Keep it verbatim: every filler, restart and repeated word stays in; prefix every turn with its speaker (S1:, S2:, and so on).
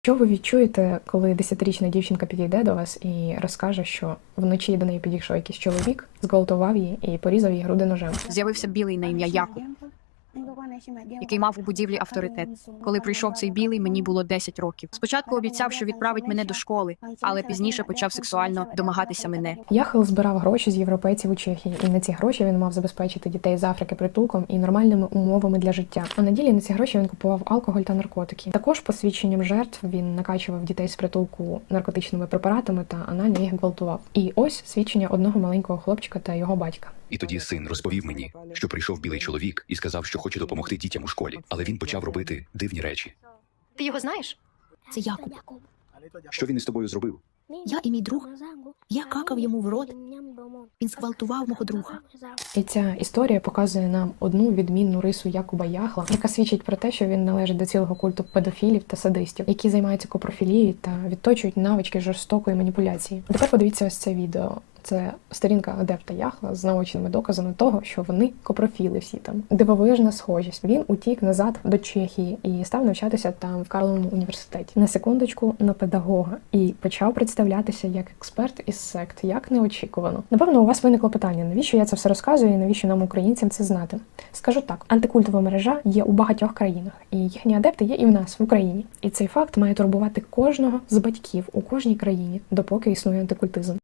S1: Що ви відчуєте, коли десятирічна дівчинка підійде до вас і розкаже, що вночі до неї підійшов якийсь чоловік, зґвалтував її і порізав її груди ножем?
S2: З'явився білий на ім'я Якуб, який мав у будівлі авторитет. Коли прийшов цей білий, мені було десять років. Спочатку обіцяв, що відправить мене до школи, але пізніше почав сексуально домагатися мене.
S1: Яхел збирав гроші з європейців у Чехії, і на ці гроші він мав забезпечити дітей з Африки притулком і нормальними умовами для життя. А на ділі на ці гроші він купував алкоголь та наркотики. Також по свідченням жертв він накачував дітей з притулку наркотичними препаратами та анально їх гвалтував. І ось свідчення одного маленького хлопчика та його батька.
S3: І тоді син розповів мені, що прийшов білий чоловік і сказав, що хоче допомогти дітям у школі, але він почав робити дивні речі.
S4: Ти його знаєш?
S5: Це Якуб.
S3: Що він із тобою зробив?
S5: Я і мій друг. Я какав йому в рот. Він зґвалтував мого друга.
S1: І ця історія показує нам одну відмінну рису Якуба Яхла, яка свідчить про те, що він належить до цілого культу педофілів та садистів, які займаються копрофілією та відточують навички жорстокої маніпуляції. А тепер подивіться ось це відео. Це сторінка адепта Яхла з наочними доказами того, що вони копрофіли всі там. Дивовижна схожість. Він утік назад до Чехії і став навчатися там в Карловому університеті. На секундочку на педагога. І почав представлятися як експерт із сект. Як неочікувано. Напевно, у вас виникло питання, навіщо я це все розказую і навіщо нам, українцям, це знати? Скажу так, антикультова мережа є у багатьох країнах, і їхні адепти є і в нас, в Україні. І цей факт має турбувати кожного з батьків у кожній країні, допоки існує антикультизм.